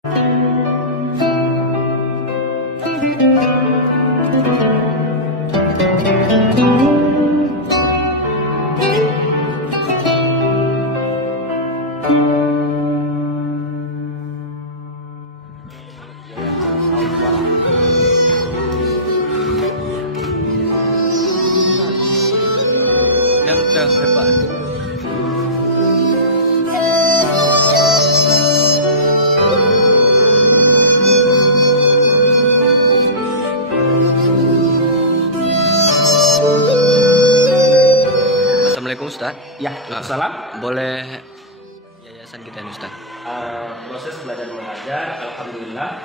Yang terhebat. Assalamualaikum Ustaz. Ya, salam. Boleh yayasan kita ini Ustaz? Proses belajar mengajar, alhamdulillah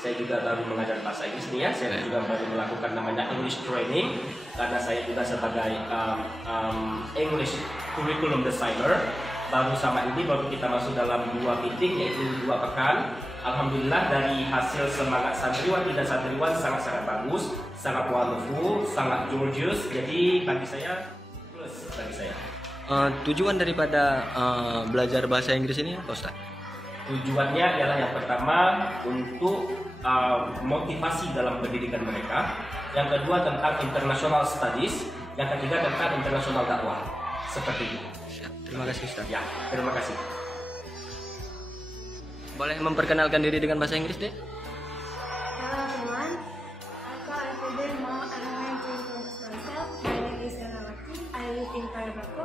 saya juga baru mengajar bahasa Inggris nih ya. Saya juga baru melakukan namanya English training karena saya juga sebagai English curriculum designer. Baru sama ini baru kita masuk dalam 2 meeting, yaitu 2 pekan. Alhamdulillah dari hasil semangat santriwati dan santriwan sangat-sangat bagus, sangat wonderful, sangat gorgeous. Jadi bagi saya plus bagi saya. Tujuan daripada belajar bahasa Inggris ini apa Ustaz? Tujuannya adalah yang pertama untuk motivasi dalam pendidikan mereka, yang kedua tentang international studies, yang ketiga tentang international dakwah. Seperti itu. Terima kasih Ustaz. Ya, terima kasih. Boleh memperkenalkan diri dengan bahasa Inggris deh? Halo teman, aku Alfede mau mengintroduce myself. My name is Ganawati. I live in Parabako.